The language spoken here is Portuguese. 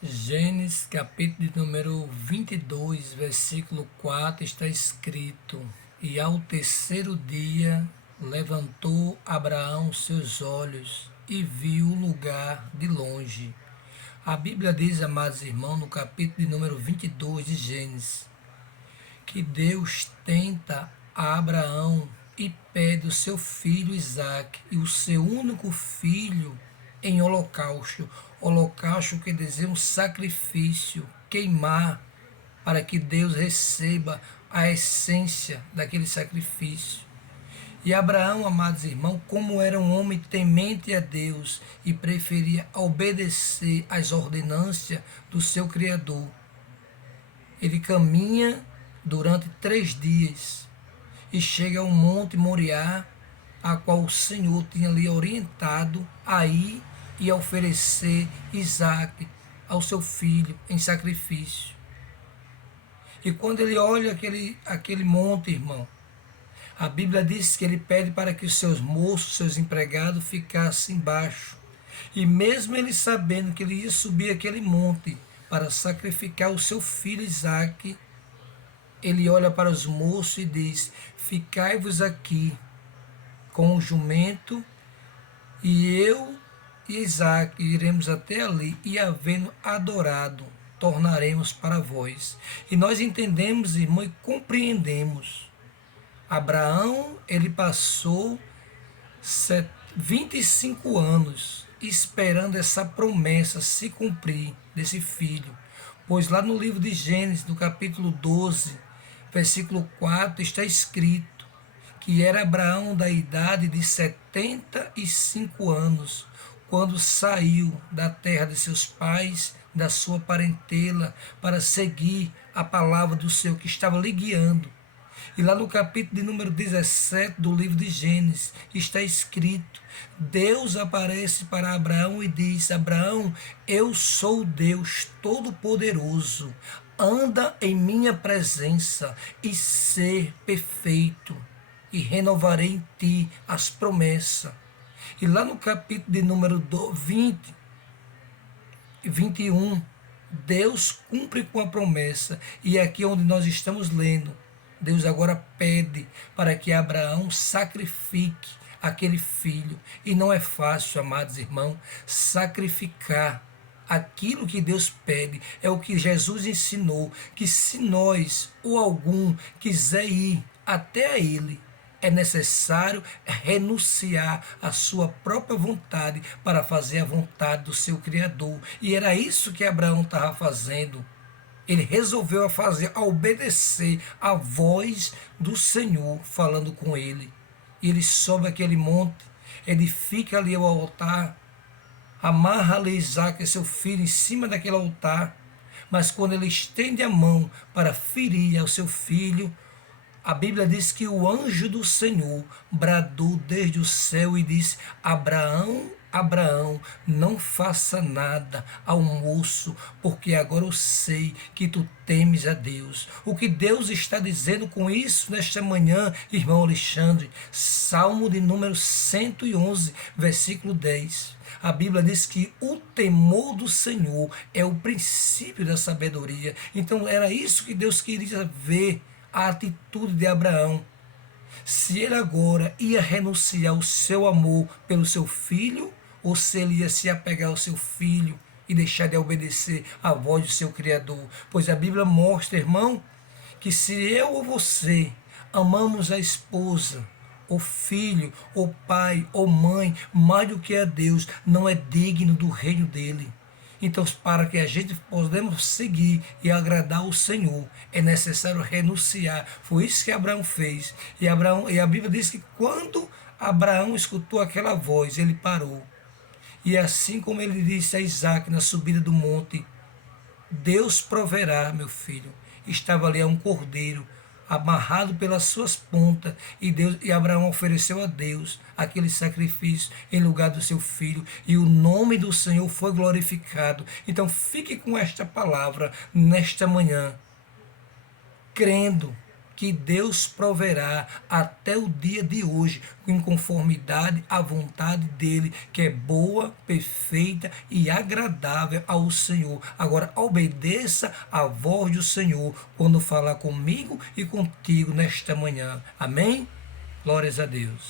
Gênesis capítulo de número 22, versículo 4 está escrito: E ao terceiro dia levantou Abraão seus olhos e viu o lugar de longe. A Bíblia diz, amados irmãos, no capítulo de número 22 de Gênesis, que Deus tenta a Abraão e pede o seu filho Isaque e o seu único filho em holocausto. Holocausto quer dizer um sacrifício, queimar, para que Deus receba a essência daquele sacrifício. E Abraão, amados irmãos, como era um homem temente a Deus e preferia obedecer às ordenâncias do seu Criador, ele caminha durante 3 dias e chega ao Monte Moriá, a qual o Senhor tinha lhe orientado a ir e a oferecer Isaque ao seu filho em sacrifício. E quando ele olha aquele monte, irmão, a Bíblia diz que ele pede para que os seus moços, seus empregados, ficassem embaixo. E mesmo ele sabendo que ele ia subir aquele monte para sacrificar o seu filho Isaque, ele olha para os moços e diz: Ficai-vos aqui com o jumento, e eu e Isaque iremos até ali, e havendo adorado, tornaremos para vós. E nós entendemos, irmão, e compreendemos. Abraão, ele passou 25 anos esperando essa promessa se cumprir desse filho. Pois lá no livro de Gênesis, no capítulo 12, versículo 4, está escrito que era Abraão da idade de 75 anos, quando saiu da terra de seus pais, da sua parentela, para seguir a palavra do Senhor que estava lhe guiando. E lá no capítulo de número 17 do livro de Gênesis está escrito: Deus aparece para Abraão e diz: Abraão, eu sou Deus Todo-Poderoso, anda em minha presença e ser perfeito, e renovarei em ti as promessas. E lá no capítulo de número 20 e 21, Deus cumpre com a promessa. E é aqui onde nós estamos lendo, Deus agora pede para que Abraão sacrifique aquele filho. E não é fácil, amados irmãos, sacrificar aquilo que Deus pede. É o que Jesus ensinou, que se nós ou algum quiser ir até a Ele, é necessário renunciar à sua própria vontade para fazer a vontade do seu Criador. E era isso que Abraão estava fazendo. Ele resolveu a obedecer à voz do Senhor falando com ele. E ele sobe aquele monte, edifica ali o altar, amarra ali Isaque, seu filho, em cima daquele altar. Mas quando ele estende a mão para ferir ao seu filho, a Bíblia diz que o anjo do Senhor bradou desde o céu e disse: Abraão, Abraão, não faça nada ao moço, porque agora eu sei que tu temes a Deus. O que Deus está dizendo com isso nesta manhã, irmão Alexandre? Salmo de número 111, versículo 10. A Bíblia diz que o temor do Senhor é o princípio da sabedoria. Então era isso que Deus queria ver, a atitude de Abraão. Se ele agora ia renunciar ao seu amor pelo seu filho, ou se ele ia se apegar ao seu filho e deixar de obedecer à voz do seu Criador. Pois a Bíblia mostra, irmão, que se eu ou você amamos a esposa, o filho, o pai, ou mãe, mais do que a Deus, não é digno do reino dele. Então, para que a gente possamos seguir e agradar o Senhor, é necessário renunciar. Foi isso que Abraão fez. E a Bíblia diz que quando Abraão escutou aquela voz, ele parou. E assim como ele disse a Isaque na subida do monte: Deus proverá, meu filho. Estava ali um cordeiro amarrado pelas suas pontas, e Abraão ofereceu a Deus aquele sacrifício em lugar do seu filho, e o nome do Senhor foi glorificado. Então fique com esta palavra nesta manhã, crendo que Deus proverá até o dia de hoje, em conformidade à vontade dele, que é boa, perfeita e agradável ao Senhor. Agora, obedeça a voz do Senhor quando falar comigo e contigo nesta manhã. Amém? Glórias a Deus.